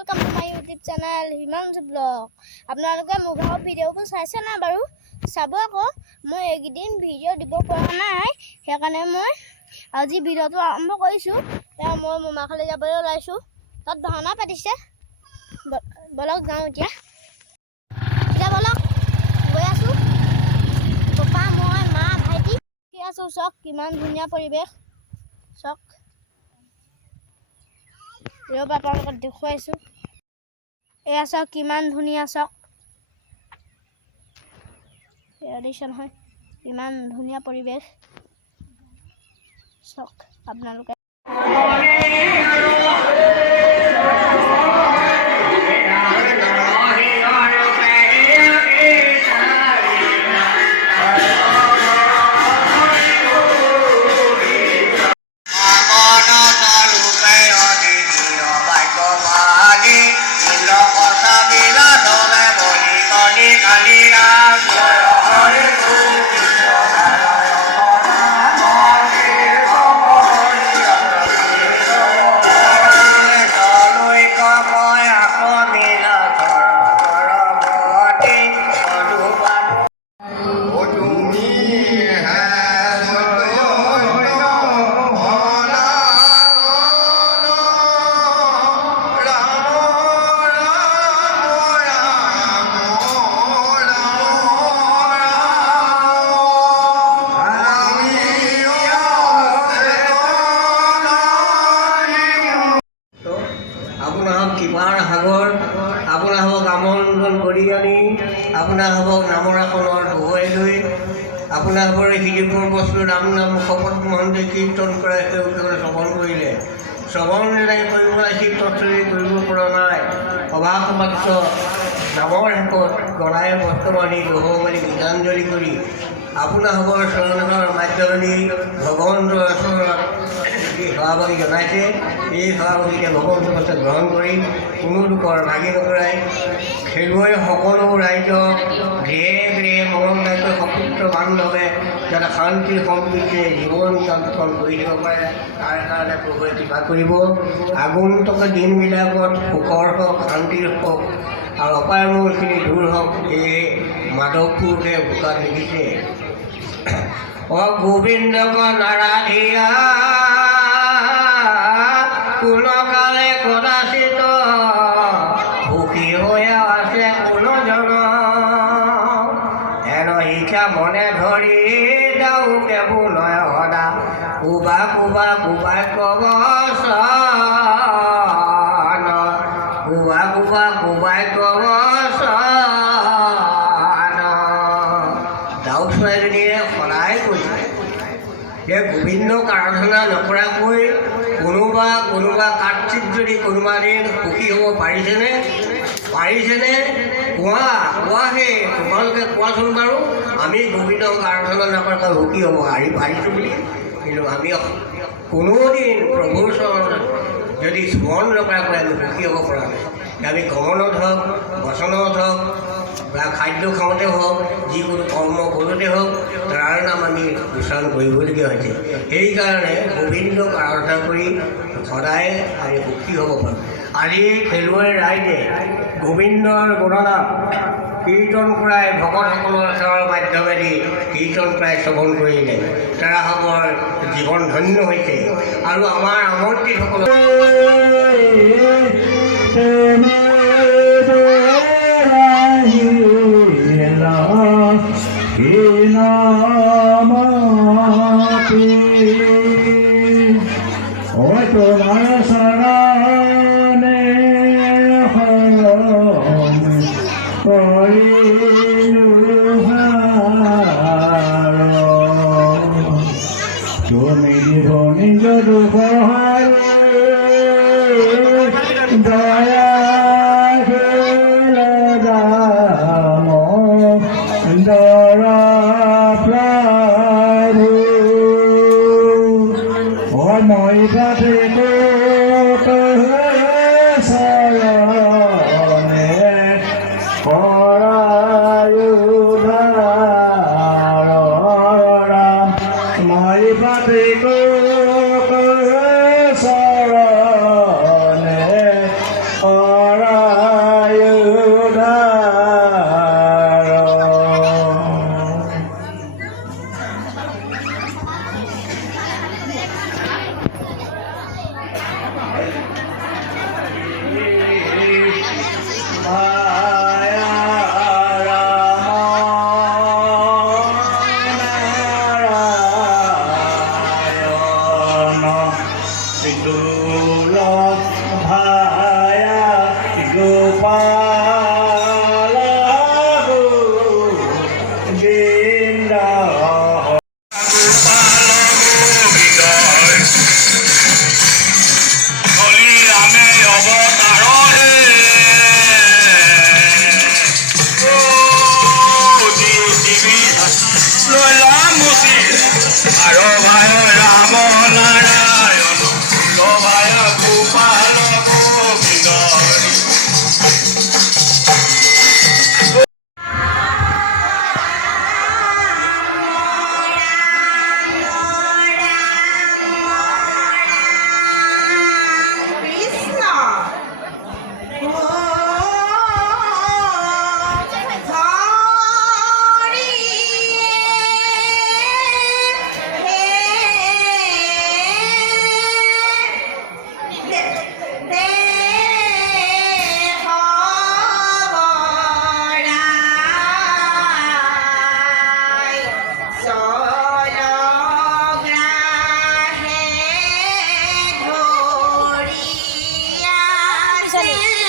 Welcome to my YouTube channel Himanshu blog. আপোনালোকে মোৰ ভাগৰ ভিডিঅ'বোৰ চাইছে না বাৰু? চাব আকৌ। মই একদিন ভিডিঅ' দিব পৰা নাই, সেইকাৰণে মই আজি ভিডিঅ'টো আৰম্ভ কৰিছোঁ। মই মোমাখালে যাবলৈ ওলাইছোঁ, তাত ভাওনা পাতিছে। বলক যাওঁ এতিয়া বলক গৈ আছোঁ। পাপা মই মা ভাইটি আছোঁ। চাওক কিমান ধুনীয়া পৰিৱেশ, চাওক। ৰ'বা আপোনালোকক দেখুৱাইছোঁ। এয়া চাওক কিমান ধুনীয়া, চাওক। এয়া দেখিছে নহয় ইমান ধুনীয়া পৰিৱেশ, চাওক আপোনালোকে। আপোনাৰ হওক আমন্ত্ৰণ কৰি আনি আপোনাৰ হওক নামৰ আসনৰ বহুৱাই লৈ আপোনাৰ হবৰ হৃদয়ৰ বস্তু নাম শপত মহন্তে কীৰ্তন কৰাই তেওঁলোকে শ্ৰৱণ কৰিলে। শ্ৰৱণ যেনেকৈ কৰিব লাগিছিল তৎসৰি কৰিব পৰা নাই। অভাৱ মাত্ৰ নামৰ শেষত গণাই বৰ্তমানী গহমানি গীতাঞ্জলি কৰি আপোনাৰ হবৰ চৰণৰ মাধ্যমেদি ভগৱন্তৰ ওচৰত সেৱাভাগী জনাইছে। এই সেৱাভাগীতে ভগৱন্তৰ কথা গ্ৰহণ কৰি কোনো লোকৰ ভাগি নকৰাই খেলুৱৈ সকলো ৰাইজক গৃহে গৃহে মংগলদায়কৈ সপুত্ৰ বান্ধৱে যাতে শান্তি সম্প্ৰীতিৰে জীৱন যাপন কৰি দিব পাৰে, তাৰ কাৰণে প্ৰভুৱে কৃপা কৰিব। আগন্তুক দিনবিলাকত সুখৰ হওক, শান্তিৰ হওক আৰু অপায়মূলখিনি দূৰ হওক, সেয়ে মাধৱপুৰতে বোকাত লিখিছে গোবিন্দক নাৰাধিয়া কোনকালে কদাচিত সুখী হৈ আছে কোনজন হেন শিক্ষা মনে ধৰি যাওঁ কেৱলয় সদা কোবা কোবা কোবাই কব কোবা কোবা কোবাই কব ডাউট চৰাইজনীয়ে সদায় কৈছে যে গোবিন্দক আৰাধনা নকৰাকৈ কোনোবা কাৰ্তিক যদি কোনোবা দিন সুখী হ'ব পাৰিছেনে কোৱাহে তোমালোকে কোৱাচোন বাৰু। আমি গোবিন্দক আৰাধনা নকৰাকৈ সুখী হ'ব পাৰিছোঁ বুলি, কিন্তু আমি কোনোদিন প্ৰভুৰ চৰণত যদি স্মৰণ নকৰাকৈ আমি সুখী হ'ব পৰা নাই। আমি গমনত হওক, বচনত হওক বা খাদ্য খাওঁতে হওক, যিকোনো কৰ্ম কৰোঁতে হওক তাৰ নাম আমি উচ্চাৰণ কৰিবলগীয়া হৈছে। সেইকাৰণে গোবিন্দক আৰাধনা কৰি সদায় আমি সুখী হ'ব পাৰোঁ। আজি খেলুৱৈ ৰাইজে গোবিন্দৰ গুণনাম কীৰ্তন কৰাই ভকতসকলৰ সেৱাৰ মাধ্যমেদি কীৰ্তন কৰাই শ্ৰৱণ কৰিলে তাৰাসকলৰ জীৱন ধন্য হৈছে। আৰু আমাৰ আমন্ত্ৰিতসকল তোমাৰ শৰণে তুমি জীবনী যদু দয়া আছোঁ